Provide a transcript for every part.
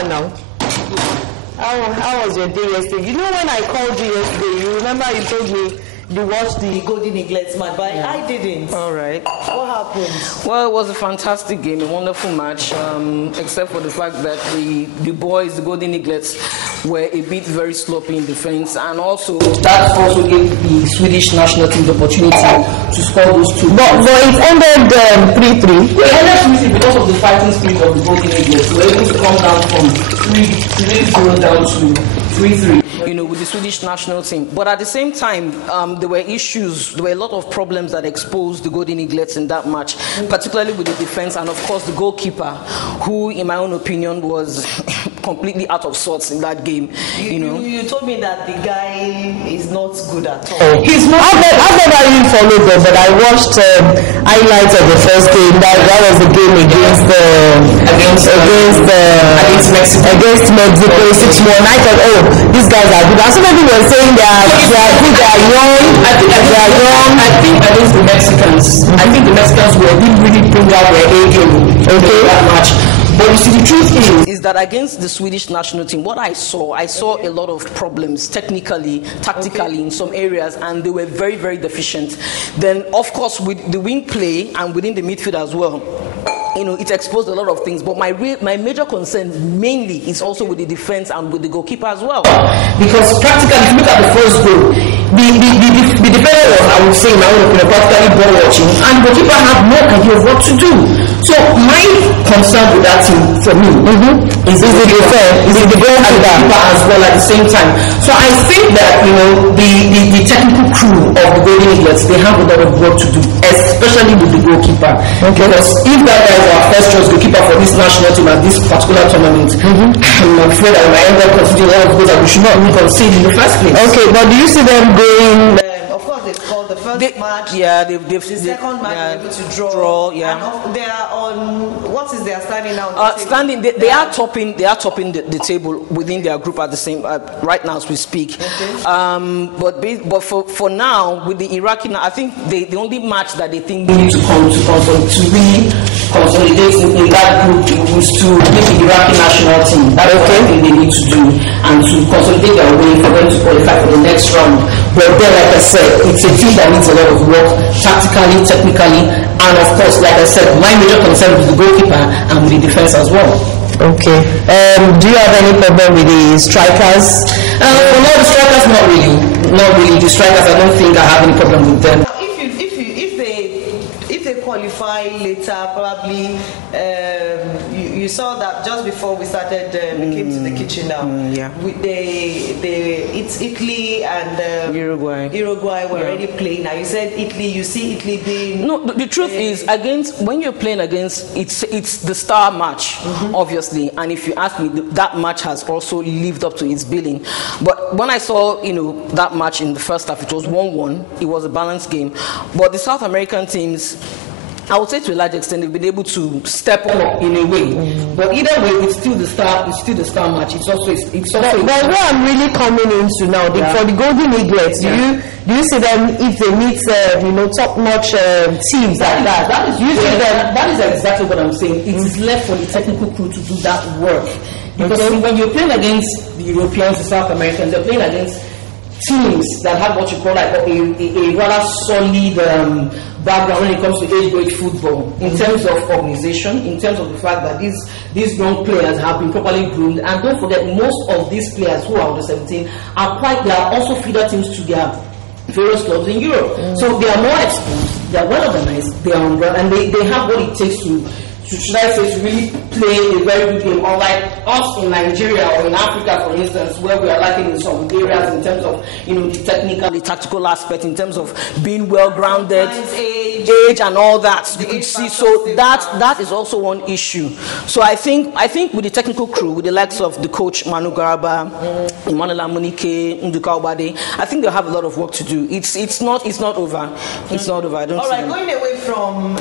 far now? How was your day yesterday? You know when I called you yesterday, you remember you told me you watched the Golden Eaglets match, but I didn't. All right. What happened? Well, it was a fantastic game, a wonderful match, except for the fact that the boys, the Golden Eaglets, were a bit very sloppy in defense, and also that also gave the Swedish national team the opportunity to score those two. But it ended 3-3. It ended 3-3 because of the fighting spirit of the Golden Eaglets. They were able to come down from 3-0 down to 3-3. With the Swedish national team. But at the same time, there were issues, there were a lot of problems that exposed the Golden Eaglets in that match, particularly with the defense and, of course, the goalkeeper, who, in my own opinion, was completely out of sorts in that game. You told me that the guy is not good at all. He's not. I've never really followed them, but I watched highlights of the first game. That was the game against Mexico 6-1. I thought, these guys are good. And some people were saying they are young. I think against the Mexicans. I think the Mexicans didn't really bring out their A game that match. But you see, the truth is that against the Swedish national team, what I saw a lot of problems technically, tactically in some areas, and they were very, very deficient. Then, of course, with the wing play and within the midfield as well, it exposed a lot of things. But my major concern mainly is also with the defense and with the goalkeeper as well. Because practically, if you look at the first goal, the defender was, I would say, in my own opinion, practically ball watching, and the goalkeeper had no idea of what to do. So my concern with that team, for me, is the goalkeeper as well at the same time. So I think that the technical crew of the Golden Eaglets, they have a lot of work to do, especially with the goalkeeper. Because if that guy is our first choice goalkeeper for this national team at this particular tournament, I'm afraid that we might end up considering all of those that we should not even concede in the first place. Okay, but do you see them going? Of course, they scored the first match. Yeah, the second match they were able to draw. And they are on. What is their standing now? They are topping the table within their group at the same right now as we speak. Okay. But for now, with the Iraqi, I think the only match that they think we need to really consolidate in that group is to make the Iraqi national team. That's what I think they need to do, and to consolidate their way for them to qualify for the next round. But then, like I said, it's a team that needs a lot of work, tactically, technically, and of course, like I said, my major concern is the goalkeeper and with the defense as well. Okay. Do you have any problem with the strikers? No, the strikers, not really. The strikers, I don't think I have any problem with them. If they qualify later, probably you saw that just before we started, we came to the kitchen now. It's Italy and Uruguay were already playing. Now you said Italy. You see Italy being. No, the truth is, when you're playing against, it's the star match, obviously. And if you ask me, that match has also lived up to its billing. But when I saw that match in the first half, it was 1-1. It was a balanced game. But the South American teams, I would say to a large extent, they've been able to step up in a way. But either way, it's still the star match. It's also. But what I'm really coming into now, for the Golden Eaglets, do you see them if they meet top-notch teams like that? That is exactly what I'm saying. It is left for the technical crew to do that work. Because when you're playing against the Europeans, the South Americans, they're playing against teams that have what you call like a rather solid background when it comes to age-grade football, in terms of organization, in terms of the fact that these young players have been properly groomed. And don't forget, most of these players who are under 17 they are also feeder teams to their various clubs in Europe. So they are more exposed, they are well organized, they are on ground, and they have what it takes to really play a very good game, unlike us in Nigeria or in Africa, for instance, where we are lacking in some areas in terms of the technical, the tactical aspect, in terms of being well grounded, age and all that. You could see, so that is also one issue. So I think with the technical crew, with the likes of the coach Manu Garaba, Emmanuel Amunike, Nduka Obade, I think they'll have a lot of work to do. It's not over. It's not over. I don't. All right, going away from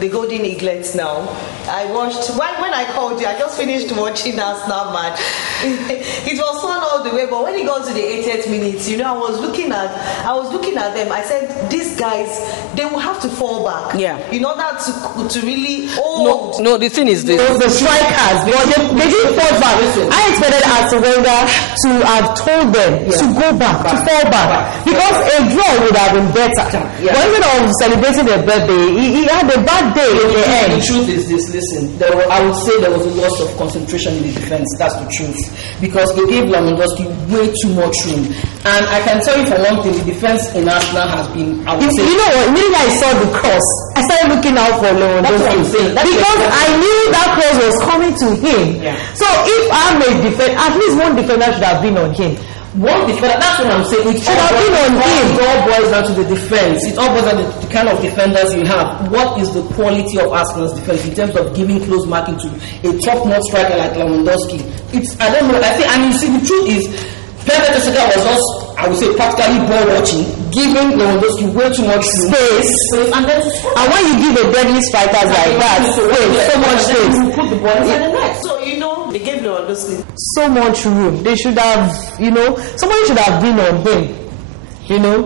the Golden Eaglets now. I watched when I called you. I just finished watching our snap match. it was fun all the way. But when it got to the 80th minute, I was looking at them. I said, these guys, they will have to fall back. Yeah. In order to really hold. No, the thing is this. The strikers, they didn't fall back. I expected Arsene Wenger to have told them to go back, to fall back, because a draw would have been better. Yeah. But instead of celebrating their birthday, he had a bad day in the end. The truth is this, listen, I would say there was a loss of concentration in the defense. That's the truth. Because they gave Lewandowski way too much room. And I can tell you for one thing, the defense in Arsenal has been, I would say... You know what, immediately I saw the cross, I started looking out for Lewandowski. That's what I'm saying. Because I knew that cross was coming to him. Yeah. So if I'm a defender, at least one defender should have been on him. One defender, that's what I'm saying. It all boils down to the defense. It all boils down to the kind of defenders you have. What is the quality of Arsenal's defense in terms of giving close marking to a top-notch striker like Lewandowski? I don't know. And you see, the truth is, Pep Mertesacker was just, I would say, practically ball watching, giving Lewandowski way too much space, and then to score. And when you give a deadly strikers like that, so much space, you put the ball inside the net. So they gave Lewandowski so much room. They should have, somebody should have been on him.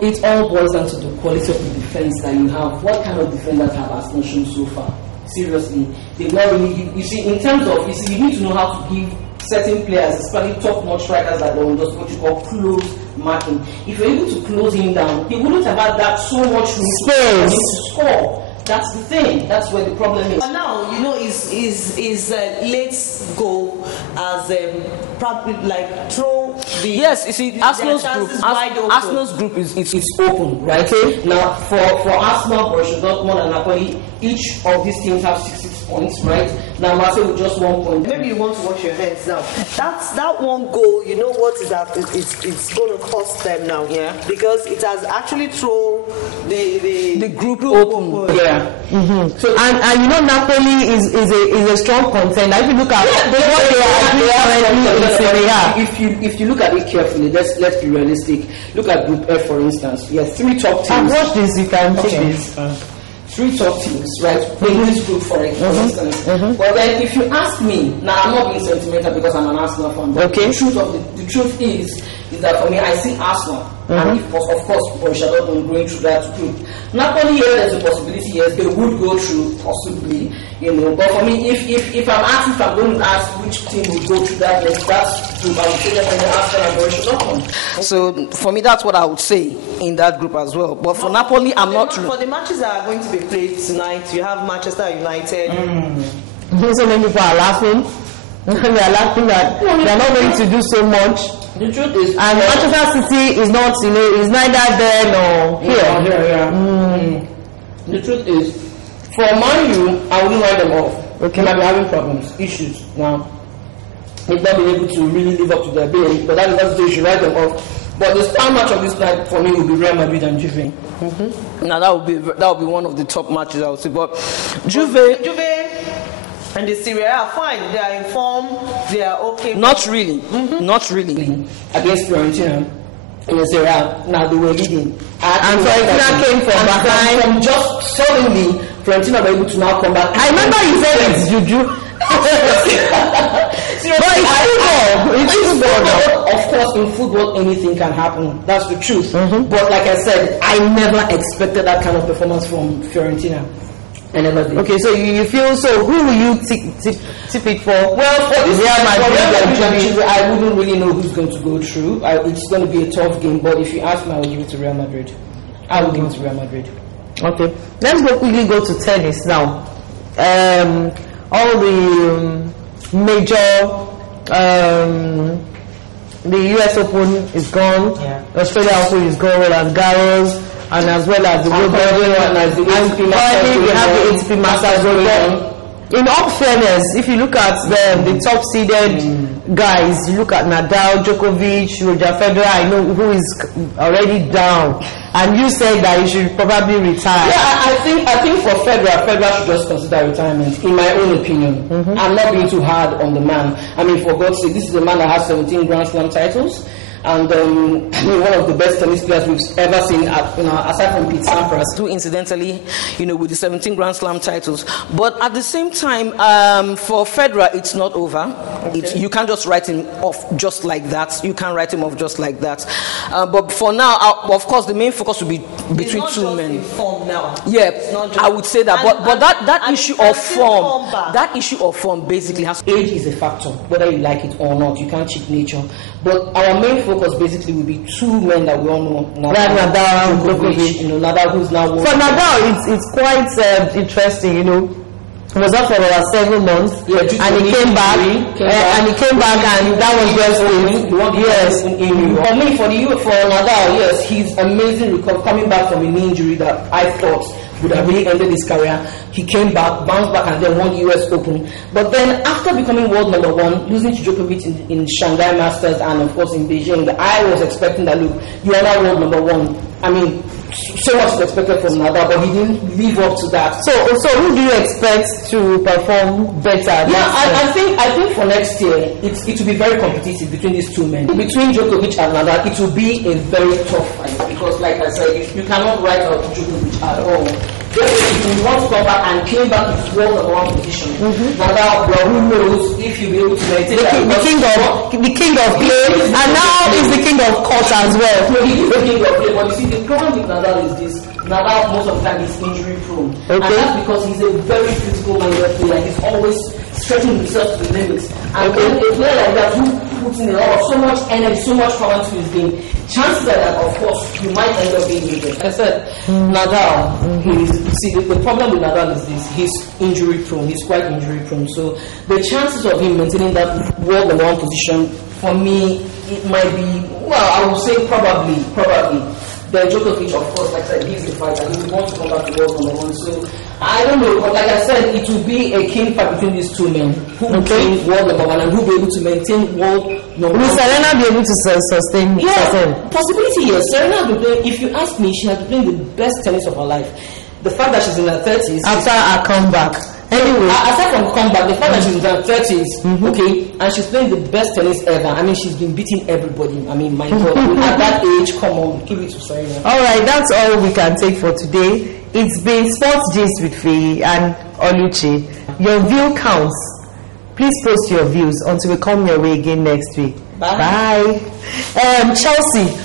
It all boils down to the quality of the defense that you have. What kind of defenders have Arsenal shown so far? Seriously, they've not really. You see, in terms of, you need to know how to give certain players, especially top-notch strikers like Lewandowski, what you call close marking. If you're able to close him down, he wouldn't have had that so much room to score. That's the thing. That's where the problem is. But now, his late goal as probably like throw the. Yes, you see, Arsenal's group is open, right? Okay. Now, for Arsenal, Borussia Dortmund, and Napoli, each of these teams have 66 points, right? Now, Marseille with just 1 point. Maybe you want to wash your hands now. That one goal. You know what is that? It's going to cost them now. Yeah. Because it has actually thrown the group open. Yeah. Mm-hmm. So and Napoli is a strong contender. If you look at what they are, if you look at it carefully, let's be realistic. Look at Group F, for instance. We have 3 top teams. I've watched this. You can take this. 3 top teams, right? In this group, for instance. Mm-hmm. But then, if you ask me, now I'm not being sentimental because I'm an Arsenal fan. But okay. The truth is that for me, I see Arsenal. And of course, Borussia Dortmund going through that group. Napoli, there's a possibility, yes, they would go through, possibly, But for me, if I'm going to ask which team will go through that next group, I would say that Arsenal and Borussia Dortmund. So for me, that's what I would say in that group as well. But for Napoli, I'm not true. For the matches that are going to be played tonight, you have Manchester United. So many people are laughing. They are laughing that they are not going to do so much. The truth is, and Manchester City is not, is neither there nor here. Yeah. The truth is, for Man U, I wouldn't write them off. Okay, might be having problems, issues. Now, they've not been able to really live up to their billing, but that's the issue, write them off. But the star match of this night for me will be Real Madrid and Juve. Now that would be one of the top matches, I would say. But Juve and the Serie A are fine. They are informed. They are okay. Not really. Not really. Against Fiorentina in the Serie A. Now they were leading. And Fiorentina came from behind. From just suddenly, Fiorentina were able to now come back. I remember you said it's Juju. But it's football. Of course, in football, anything can happen. That's the truth. But like I said, I never expected that kind of performance from Fiorentina. Okay, so you feel so. Who will you tip it for? Well, for this Real Madrid, I wouldn't really know who's going to go through. It's going to be a tough game. But if you ask me, I would give it to Real Madrid. I would give it to Real Madrid. Okay, let's quickly go to tennis now. All the major, the US Open is gone. Yeah. Australia Open is gone. Roland Garros. And as well as the Wimbledon and as the ATP Masters, we have the ATP Masters going on. In all fairness, if you look at the top seeded guys, you look at Nadal, Djokovic, Roger Federer, I know who is already down. And you said that he should probably retire. Yeah, I think for Federer should just consider retirement, in my own opinion. I'm not being too hard on the man. I mean, for God's sake, this is a man that has 17 Grand Slam titles. and one of the best tennis players we've ever seen, aside from Pete Sampras. Who incidentally, with the 17 Grand Slam titles. But at the same time, for Federer, it's not over. Okay. You can't just write him off just like that. You can't write him off just like that. But for now, of course, the main focus will be between two men. Form now. Yeah, just, I would say that. But that issue of form, that issue of form basically has. Age is a factor, whether you like it or not. You can't cheat nature. But our main focus basically will be two men that we all know. Nadal and Djokovic. Nadal, who's now. For Nadal, it's quite interesting. He was out for about 7 months, and he came back, and that was just it. Yes. For Nadal, yes, he's amazing coming back from an injury that I thought would have really ended his career. He came back, bounced back, and then won the US Open. But then, after becoming world number 1, losing to Djokovic in Shanghai Masters and of course in Beijing, I was expecting that, look, you are now world number 1. I mean, so much is expected from Nadal, but he didn't live up to that. So who do you expect to perform better? Yeah, I think for next year it will be very competitive between these two men. Between Djokovic and Nadal, it will be a very tough fight because, like I said, you cannot write out Djokovic at all. If you want to come back and claim back his world number 1 position, Nadal, well, who knows if you'll be able to maintain the king of play, and now he's the king of court as well. No, he is the king of play, but you see, the problem with Nadal is this. Nadal, most of the time, is injury prone. Okay. And that's because he's a very physical minded player. He's always stretching himself to the limits. And when a player like that who puts in so much energy, so much power to his game, chances are that, of course, you might end up being injured. Like I said, Nadal, the problem with Nadal is this: he's injury prone. He's quite injury prone. So the chances of him maintaining that world number 1 position, for me, it might be, I would say probably. Then Djokovic, of course, like I said, he's the fighter. He wants to come back to world number 1. So I don't know, but like I said, it will be a keen fight between these two men who will gain world number 1 and who will be able to maintain world number 1. Will Serena be able to sustain? Possibility, yes. Serena has been playing, if you ask me, she has been playing the best tennis of her life. The fact that she's in her 30s. After her comeback. Anyway, aside from comeback, the fact that she's in her 30s, okay, and she's playing the best tennis ever. I mean, she's been beating everybody. I mean, my God, at that age, come on, give it to Serena. All right, that's all we can take for today. It's been Sports Gist with Feyi and Oluchi. Your view counts. Please post your views until we come your way again next week. Bye. Chelsea.